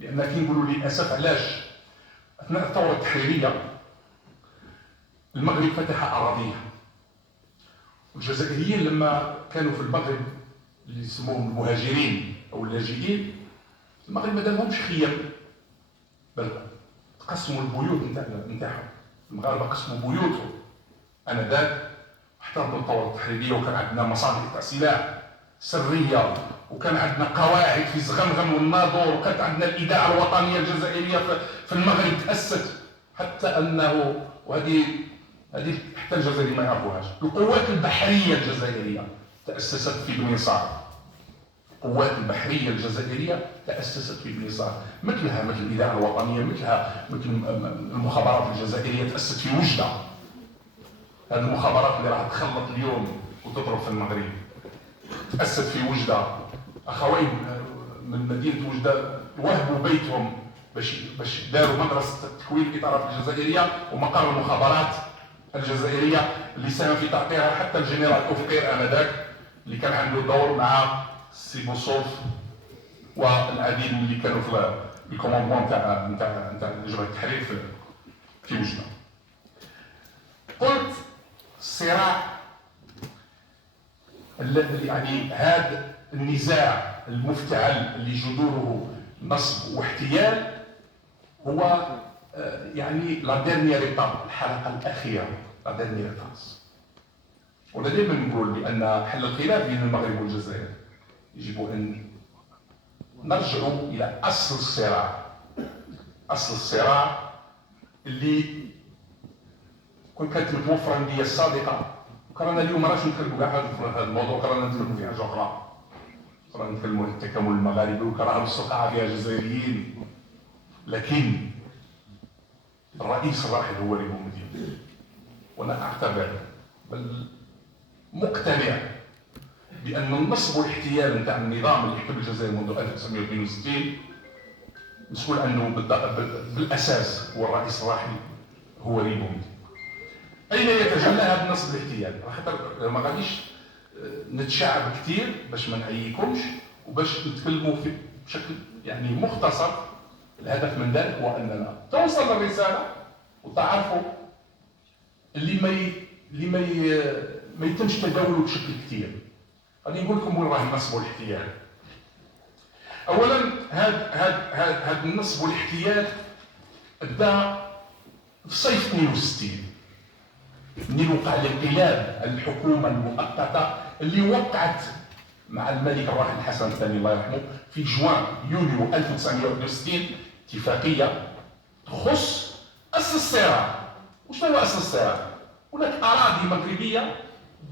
لان كنقولوا للاسف علاش اثناء الثوره التحريريه المغرب فتح اراضيه، والجزائريين لما كانوا في المغرب اللي يسموهم المهاجرين او اللاجئين، المغرب ما دامهمش خيام، بل قسموا البيوت نتاعهم. المغاربه قسموا بيوتهم انذاك، احترموا الثوره التحريريه، وكان عندنا مصادر تاع سلاح سريه، وكان عندنا قواعد في زغنغن والناظور، وكانت عندنا الاذاعه الوطنيه الجزائريه في المغرب تاسست، حتى انه وهذه حتى الجزائريين ما يعرفوهاش، القوات البحريه الجزائريه تاسست في بني صار. القوات البحريه الجزائريه تاسست في بني صار، مثل الاذاعه الوطنيه، مثل المخابرات الجزائريه تاسست في وجده. هذه المخابرات اللي راح تخلط اليوم وتضرب في المغرب تاسست في وجده. اخوين من مدينه وجده وهبوا بيتهم باش داروا مدرسه تكوين الاطارات الجزائريه ومقر المخابرات الجزائريه اللي ساهم في تعطيها حتى الجنرال اوفقير انذاك، اللي كان عنده دور مع سي بوصوف والعديد من اللي كانوا في الكوموندمون نتاع جبهه التحرير في وجده. قلت الصراع يعني هذا النزاع المفتعل اللي جذوره نصب واحتيال هو يعني لا ديرنيير ايتاب، الحلقه الاخيره، لا ديرنيير ايتاز. وانا دائما نقول بان حل الخلاف بين المغرب والجزائر يجب ان نرجع الى اصل الصراع، اصل الصراع اللي كانت متوفره النيه الصادقه. وكرانا اليوم راش نتكلموا كاع في هذا الموضوع، كرانا نتكلموا في حاجه اخرى، كرانا نتكلموا عن التكامل المغاربي، وكرانا الصقاعه فيها جزائريين، لكن الرئيس الراحل هو اللي مدير. وانا اعتبر بل مقتنع بان النصب والاحتيال نتاع النظام اللي يحكم الجزائر منذ 1962 مسؤول عنه بالاساس هو الرئيس الراحل هو اللي مدير. اين يتجلى هذا النصب والاحتيال؟ خاطر ما غاديش نتشعب كثير باش ما نعيكمش وباش نتكلموا في بشكل يعني مختصر. الهدف من ذلك هو اننا توصل الرساله وتعرفوا اللي ما يتمش تداوله بشكل كثير. غادي نقول لكم وين راه النصب والاحتيال. اولا هذا النصب والاحتيال بدا في صيف 62 منين وقع الانقلاب، الحكومه المؤقته اللي وقعت مع الملك الراحل حسن الثاني الله يرحمه في يونيو 1961 اتفاقيه تخص اصل الصراع. وشنو هو اصل الصراع؟ هناك اراضي مغربيه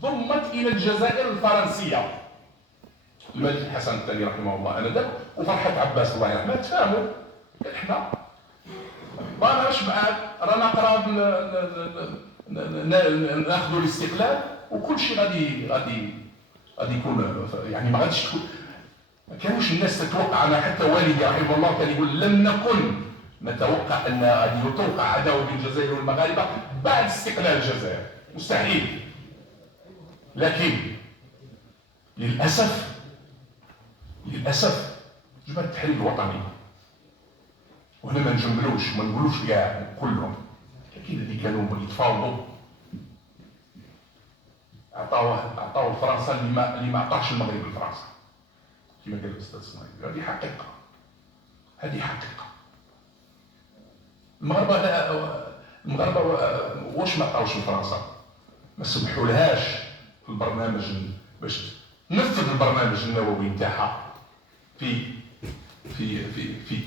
ضمت الى الجزائر الفرنسيه. الملك حسن الثاني رحمه الله انذاك وفرحه عباس الله يرحمه تفاهموا، قال احنا ما راش معاك، رانا قراب ناخذوا الاستقلال وكل شيء غادي يكون يعني ما غاديش تكون. ما كانوش الناس تتوقع. انا حتى والدي رحمه الله كان يقول لم نكن نتوقع ان غادي توقع عداوه بين الجزائر والمغاربه بعد استقلال الجزائر، مستحيل. لكن للاسف جبهه التحرير الوطني، وهنا ما نجملوش ما نقولوش كاع كلهم، لكن اللي كانوا يتفاوضوا عطاو فرنسا اللي ما عطاش المغرب لفرنسا كما قال الاستاذ اسماعيل. هذه حقيقه. المغاربه واش ما عطاوش لفرنسا؟ ما سمحولهاش في البرنامج باش تنفذ البرنامج النووي نتاعها في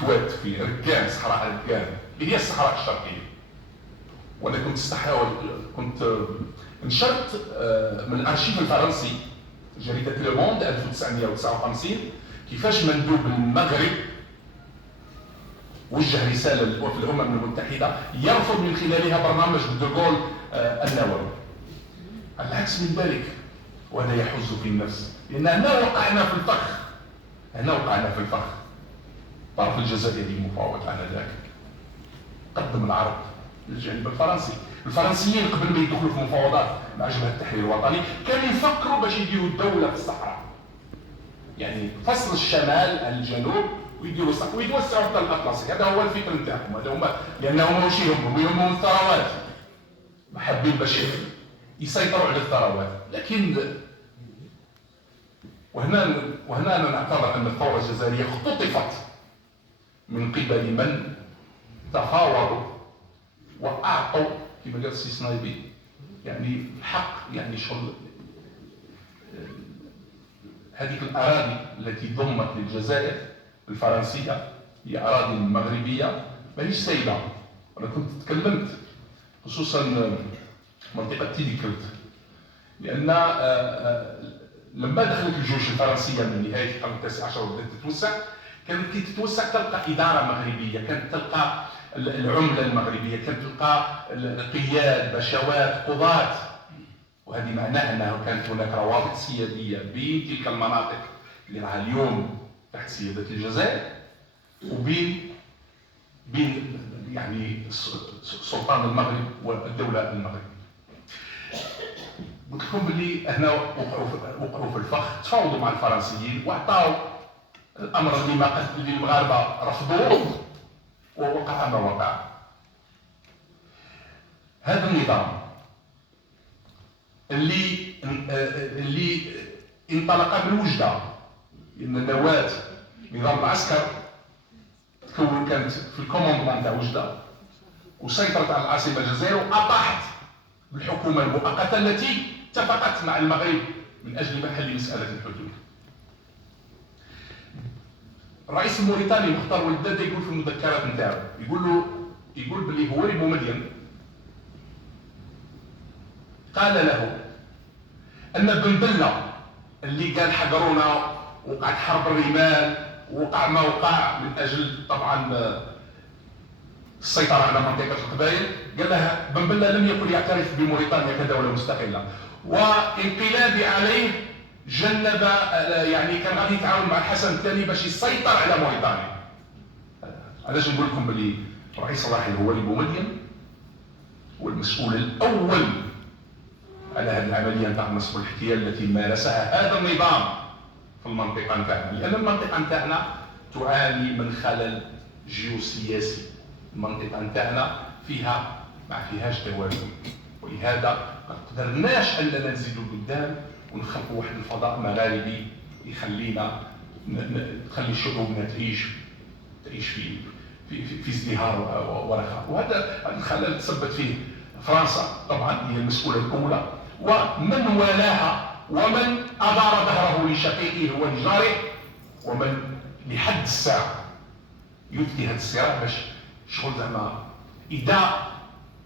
توات، في ركان، صحراء ركان اللي هي الصحراء الشرقيه. وانا كنت نشرت من الارشيف الفرنسي جريده لو موند 1959 كيفاش مندوب المغرب وجه رساله في الامم المتحده يرفض من خلالها برنامج دوغول النووي. على العكس من ذلك، وهذا يحز في النفس، لان هنا وقعنا في الفخ. الطرف الجزائري مفاوض على ذلك، قدم العرض للجانب الفرنسي. الفرنسيين قبل ما يدخلوا في مفاوضات مع جبهه التحرير الوطني كانوا يفكروا باش يديروا دوله في الصحراء، يعني فصل الشمال عن الجنوب ويديروا صح ويتوسعوا حتى الاطلسي. هذا هو الفكر نتاعهم، هذا هما لانهم ماشي يهمهم الثروات، حابين باش يسيطروا على الثروات. لكن وهنا أنا نعتبر أن الثورة الجزائرية اختطفت من قبل من تفاوضوا وأعطوا كما قال السي سنايبي يعني الحق، يعني شغل هذيك الأراضي التي ضمت للجزائر الفرنسية هي أراضي مغربية ماهيش سايبة. أنا كنت تكلمت خصوصا منطقة تيليكرت، لأن لما دخلت الجيوش الفرنسية من نهاية القرن التاسع عشر وبدأت تتوسع، كانت كي تتوسع تلقى إدارة مغربية، كانت تلقى العملة المغربية، كانت تلقى القياد، بشوات، قضاة، وهذه معناها أنه كانت هناك روابط سيادية بين تلك المناطق اللي راها اليوم تحت سيادة الجزائر وبين يعني سلطان المغرب والدولة المغربية. قلت لكم باللي هنا وقعوا في الفخ، تفاوضوا مع الفرنسيين واعطاوا الامر اللي المغاربه رفضوه ووقع ما وقع. هذا النظام اللي انطلق من وجده، لان نواه نظام العسكر كانت في الكوموندمون تاع وجده وسيطرت على العاصمه الجزائر واطاحت بالحكومه المؤقته التي اتفقت مع المغرب من اجل حل مساله الحدود. الرئيس الموريتاني مختار ولداده يقول في المذكرات نتاعو، يقول باللي هو بومدين قال له ان بن بله اللي قال حقرونا وقعت حرب الرمال وقع ما وقع من اجل طبعا السيطره على منطقه القبائل، قال لها بن بله لم يكن يعترف بموريتانيا كدوله مستقله، وانقلابي عليه جنب يعني كان غادي يتعاون مع الحسن الثاني باش يسيطر على موريتانيا. علاش نقول لكم بلي الرئيس الراحل هو بومدين هو المسؤول الاول على هذه العمليه نتاع النصب والاحتيال التي مارسها هذا النظام في المنطقه نتاعنا، لان المنطقه نتاعنا تعاني من خلل جيوسياسي. المنطقه نتاعنا ما فيهاش توازن، ولهذا ما قدرناش اننا نزيدوا قدام ونخلقوا واحد الفضاء مغاربي يخلينا تخلي شعوبنا تعيش في ازدهار ورخاء. وهذا الخلل تسبب فيه فرنسا طبعا هي المسؤوله الاولى، ومن والاها ومن ادار ظهره لشقيقه ولجاره، ومن لحد الساعه يذكي هذا الصراع باش شغل زعما اذا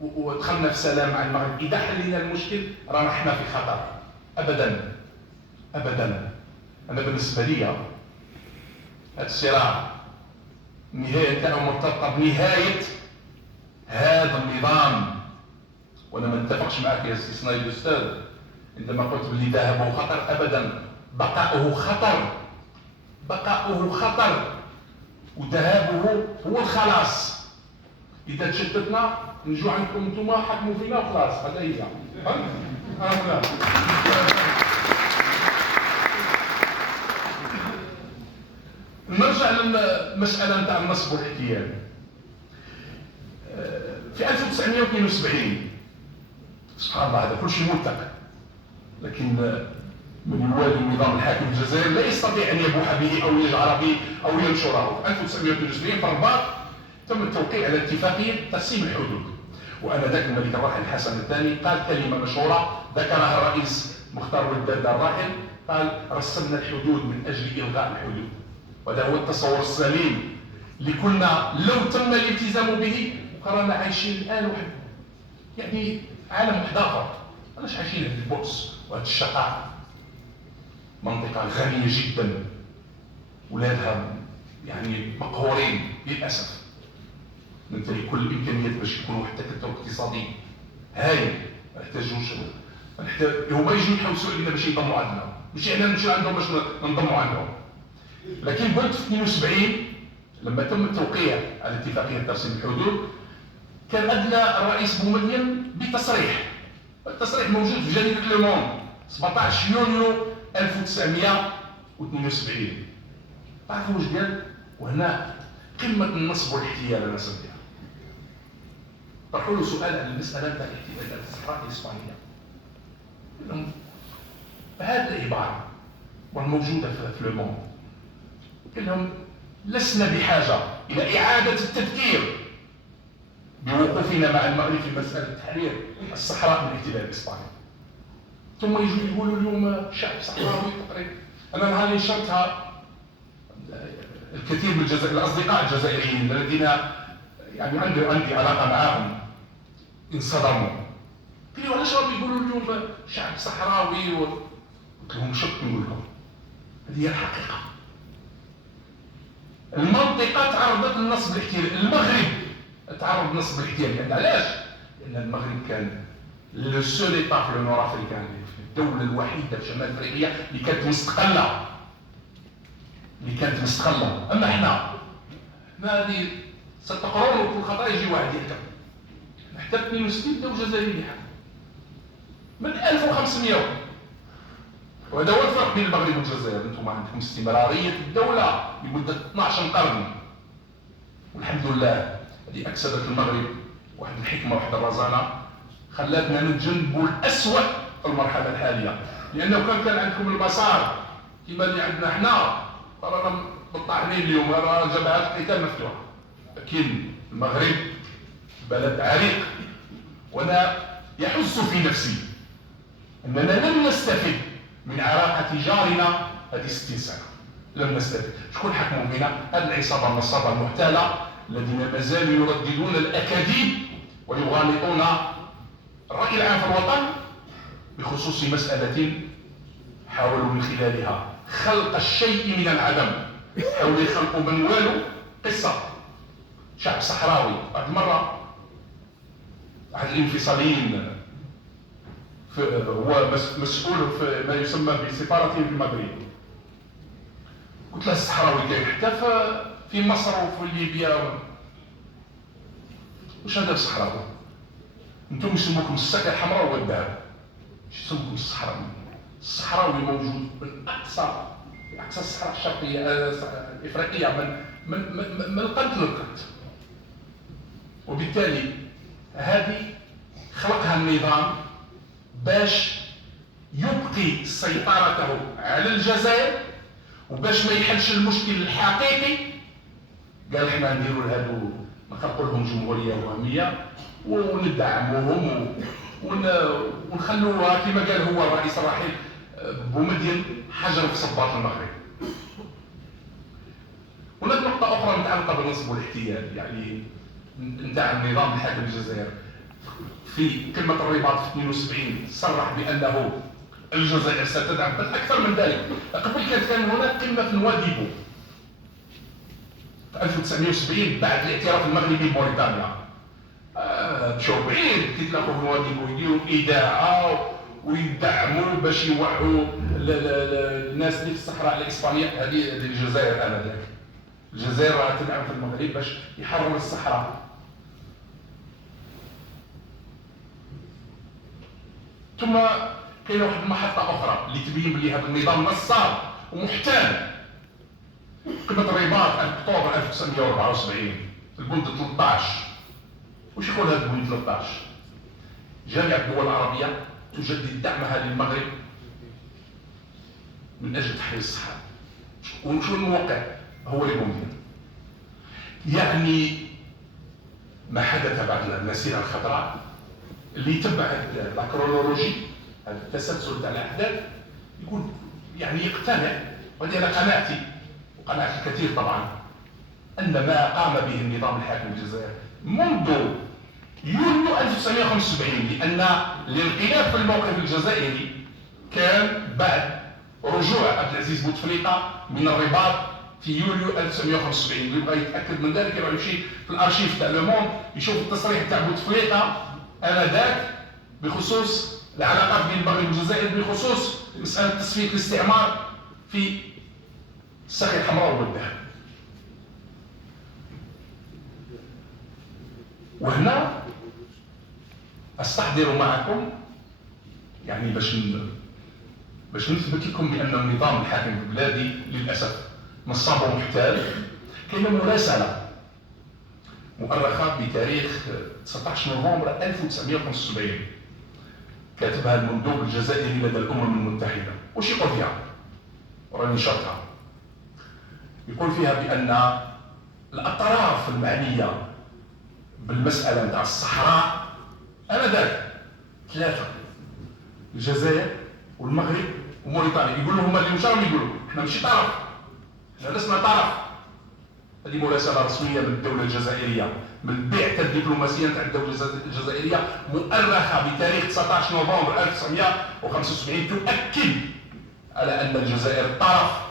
ودخلنا في سلام مع المغرب، اذا حلينا المشكل رانا احنا في خطر. ابدا ابدا. انا بالنسبه لي هذا الصراع النهايه تاعو مرتبطه بنهايه هذا النظام. وانا ما نتفقش معك يا سي سنايد الاستاذ عندما قلت بلي ذهبه خطر. ابدا، بقاؤه خطر، بقاؤه خطر، وذهابه هو الخلاص. اذا تشتتنا نجوا عندكم انتم حكموا فينا وخلاص، هذا هي. نرجع للمساله نتاع النصب والاحتيال. في 1972 سبحان الله هذا كل شيء متفق، لكن من يوالي النظام الحاكم في الجزائر لا يستطيع ان يبوح به او يجعر به او ينشره. في 1972 في الرباط تم التوقيع على اتفاقيه تقسيم الحدود، وانذاك الملك الراحل الحسن الثاني قال كلمه مشهوره ذكرها الرئيس مختار ولداده الراحل، قال رسمنا الحدود من اجل الغاء الحدود. وهذا هو التصور السليم اللي كنا لو تم الالتزام به ورانا عايشين الان واحد يعني عالم واحد اخر. علاش عايشين هذا البؤس وهذا الشقاء؟ منطقه غنيه جدا، ولادها يعني مقهورين للاسف، نمتلك كل الامكانيات باش يكونوا واحد التكتل اقتصادي هايل. ما يحتاجوش هما يجوا يحوسوا علينا باش ينضموا عندنا، مش يعني نمشيو عندهم باش ننضموا عندهم. لكن قلت في 72 لما تم التوقيع على اتفاقيه ترسيم الحدود كان ادلى الرئيس بومدين بتصريح، التصريح موجود في جريده لو موند 17 يونيو 1972. تعرفوا واش قال؟ وهنا قمة النصب والاحتيال أنا أسميها. طرحوا له سؤال عن المسألة تاع الاحتلال الصحراء الإسبانية. لهم هذه العبارة والموجودة في لوموند، قال لهم لسنا بحاجة إلى إعادة التذكير بوقوفنا مع المغرب في مسألة تحرير الصحراء من الاحتلال الإسباني. ثم يجوا يقولوا اليوم شعب صحراوي تقريبا. أنا نهار نشرتها الكثير من الأصدقاء الجزائريين الذين يعني عندي علاقة معهم انصدموا. قال لي علاش راهم يقولوا اليوم شعب صحراوي قلت لهم شك نقول لكم هذه هي الحقيقة. المنطقة تعرضت للنصب الاحتلالي، المغرب تعرض للنصب الاحتلالي. يعني علاش؟ لأن المغرب كان لو سول ايطا في النور افريكان، الدولة الوحيدة في شمال افريقيا اللي كانت مستقلة. أما احنا ما هذه ستقرون في الخطأ يجي واحد يحكم. حتى 62 دولة جزائرية يحكم من 1500. وهذا هو الفرق بين المغرب والجزائر. انتم عندكم استمرارية الدولة لمدة 12 قرن، والحمد لله هذه أكسبت المغرب واحد الحكمة واحد الرزانة خلاتنا نتجنبوا الأسوأ في المرحلة الحالية. لأنه كان عندكم المسار كما اللي عندنا احنا رانا مطاحنين اليوم، راه جبهات القتال مفتوحة. لكن المغرب بلد عريق، وانا يحس في نفسي اننا لم نستفد من عراقة جارنا هذه 60 سنة. لم نستفد. شكون حكموا بنا؟ هذه العصابة النصابة المحتالة الذين ما زالوا يرددون الأكاذيب ويغالطون الرأي العام في الوطن بخصوص مسألة حاولوا من خلالها خلق الشيء من العدم. حاولوا يخلقوا منوال قصة شعب صحراوي. بعد مرة أحد الانفصاليين هو مسؤول في ما يسمى بسفارته في مدريد، قلت له الصحراوي كاين حتى في مصر وفي ليبيا. واش هذا الصحراوي؟ انتم يسموكم السكة الحمراء والذهب، اش يسموكم الصحراوي؟ الصحراوي موجود من اقصى الصحراء الشرقيه الافريقيه، من القنت للقنت. وبالتالي هذه خلقها النظام باش يبقي سيطرته على الجزائر وباش ما يحلش المشكل الحقيقي. قال احنا نديروا لهادو نخلقوا لهم جمهوريه وهميه وندعموهم ونخلوها كما قال هو الرئيس الراحل بومدين حجر في صباط المغرب. هناك نقطة أخرى متعلقة بالنصب والاحتيال، يعني نتاع النظام الحاكم الجزائر. في كلمة الرباط في 72 صرح بأنه الجزائر ستدعم، بل أكثر من ذلك. قبل كان هناك قمة في نواديبو في 1970 بعد الاعتراف المغربي بموريتانيا. مشاو بعيد كيتلاقوا في نواديبو يديروا إذاعة ويدعموا باش يوعوا الناس اللي في الصحراء الإسبانية. هذه الجزائر آنذاك. الجزائر راه تدعم في المغرب باش يحرر الصحراء. ثم كاين واحد المحطة أخرى اللي تبين بلي هذا النظام نصاب ومحتال. قمة الرباط أكتوبر 1974 البند 13. وش يقول هذا البند 13؟ جامعة الدول العربية تجدد دعمها للمغرب من أجل تحرير الصحراء. وشو الموقع؟ هو البند. يعني ما حدث بعد المسيرة الخضراء اللي يتبع الكرونولوجي هذا التسلسل تاع الأحداث يقول يعني يقتنع، وهذه أنا قناعتي وقناعة الكثير طبعا، أن ما قام به النظام الحاكم الجزائر منذ يونيو 1975، لأن الانقلاب في الموقف الجزائري كان بعد رجوع عبد العزيز بوتفليقة من الرباط في يوليو 1975. اللي يبغى يتأكد من ذلك يروح يمشي في الأرشيف تاع لوموند يشوف التصريح تاع بوتفليقة آنذاك بخصوص العلاقات بين المغرب والجزائر بخصوص مسألة تصفية الاستعمار في الساقية الحمراء والذهب. وهنا أستحضر معكم يعني باش نثبت لكم بأن النظام الحاكم في بلادي للأسف نصاب ومحتال. كاينه مراسله مؤرخه بتاريخ 19 نوفمبر 1975 كاتبها المندوب الجزائري لدى الامم المتحده. واش يقول فيها؟ وراني نشرتها. يقول فيها بان الاطراف المعنيه بالمساله نتاع الصحراء انذاك ثلاثه: الجزائر والمغرب وموريتانيا. يقول لهم هما اللي مشاو يقولوا احنا ماشي طرف، احنا لسنا طرف. هذه مراسله رسميه من الدوله الجزائريه، من البعثه الدبلوماسيه نتاع الدوله الجزائريه، مؤرخه بتاريخ 19 نوفمبر 1975 تؤكد على ان الجزائر طرف.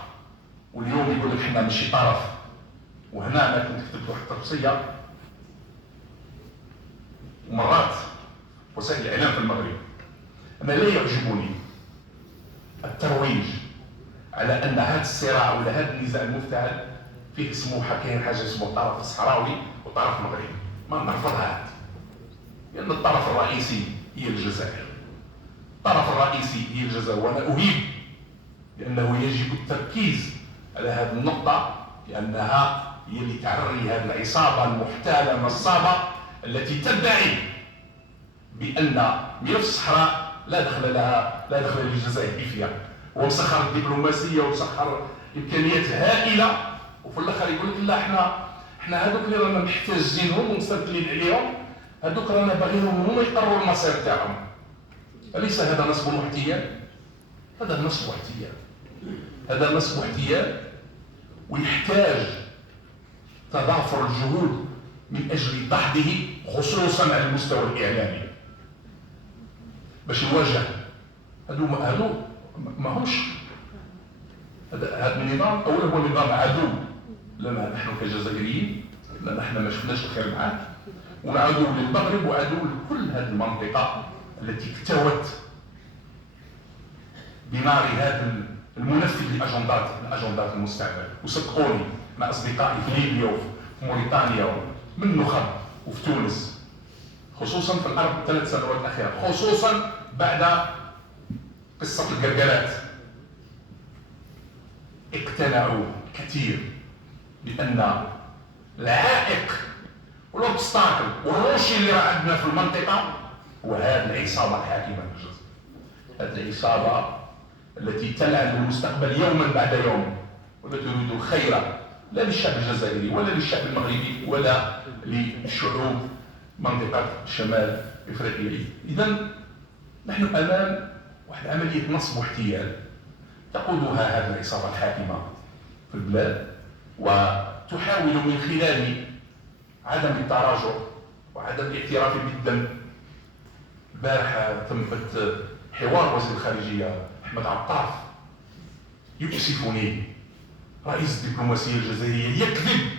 واليوم يقول لك احنا ماشي طرف. وهنا انا كنت كتبت واحد التفصيله ومرات وسائل الاعلام في المغرب. انا لا يعجبني الترويج على ان هذا الصراع ولا هذا النزاع المفتعل فيه سموحه، كاين حاجه اسمها الطرف الصحراوي والطرف المغربي. ما نرفضها، لان الطرف الرئيسي هي الجزائر. الطرف الرئيسي هي الجزائر، وانا اهيب لانه يجب التركيز على هذه النقطه، لانها هي اللي تعري هذه العصابه المحتاله النصابه التي تدعي بان ملف الصحراء لا دخل للجزائر فيها. ومسخر الدبلوماسيه ومسخر امكانيات هائله، وفي الاخر يقول لك لا احنا هذوك اللي رانا محتاجينهم ومستدلين عليهم، هذوك رانا باغيينهم هما يقرروا المصير تاعهم. اليس هذا نصب واحتيال؟ هذا نصب واحتيال، هذا نصب واحتيال، ويحتاج تضافر الجهود من اجل دحضه، خصوصا على المستوى الاعلامي، باش نواجه هادو ما همش. هذا النظام اولا هو نظام عدو لنا نحن كجزائريين، لان احنا ما شفناش الخير معاه، وعدو للمغرب وعدو لكل هذه المنطقه التي اكتوت بنار هذا المنفذ لاجندات المستقبل. وصدقوني انا اصدقائي في ليبيا وفي موريتانيا من النخب وفي تونس، خصوصا في ال3 سنوات الاخيره، خصوصا بعد قصه القرقرات، اقتنعوا كثير بان العائق والاوبستاكل والروشي اللي راه عندنا في المنطقه هو هذه العصابه الحاكمه في الجزائر. هذه العصابه التي تلعن المستقبل يوما بعد يوم، ولا تريد الخير لا للشعب الجزائري ولا للشعب المغربي ولا للشعوب منطقه شمال افريقيا. اذا نحن امام واحد عمليه نصب واحتيال تقودها هذه العصابه الحاكمه في البلاد، وتحاول من خلال عدم التراجع وعدم الاعتراف بالذنب. البارحه تمت حوار وزير الخارجيه احمد عطاف. يؤسفني رئيس الدبلوماسيه الجزائريه يكذب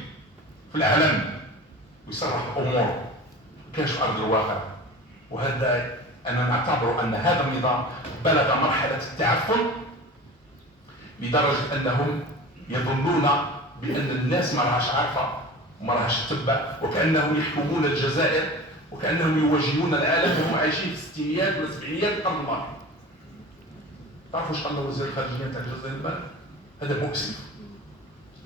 في العلن ويصرح امور كاش في ارض الواقع، وهذا انا نعتبر ان هذا النظام بلغ مرحله التعفن لدرجه انهم يظنون بان الناس ما راهاش عارفه وما راهاش تتبع، وكانهم يحكمون الجزائر وكانهم يواجهون العالم وهم عايشين في الستينيات والسبعينيات القرن الماضي. تعرفوا ايش قال وزير الخارجيه تاع الجزائر الان؟ هذا مؤسف.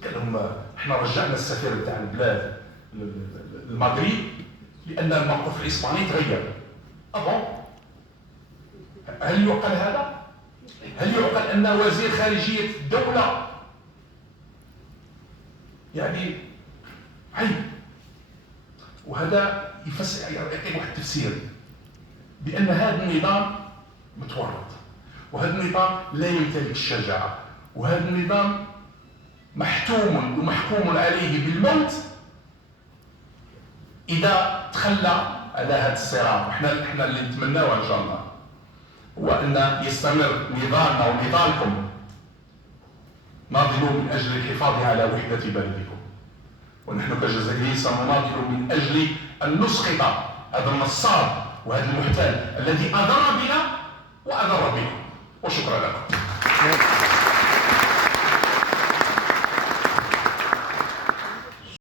قال لهم احنا رجعنا السفير تاع البلاد المغرب لان الموقف الاسباني تغير. هل يعقل هذا؟ هل يعقل ان وزير خارجيه الدوله يعني عيب؟ وهذا يفسر يعطيك واحد التفسير بان هذا النظام متورط، وهذا النظام لا يمتلك الشجاعه، وهذا النظام محتوم ومحكوم عليه بالموت اذا تخلى على هذا الصراع. احنا اللي نتمناه ان شاء الله هو ان يستمر نضالنا ونضالكم، ناضلوا من اجل الحفاظ على وحده بلدكم، ونحن كجزائريين سنناضل من اجل ان نسقط هذا النصاب وهذا المحتال الذي اضر بنا واضر بكم. وشكرا لكم.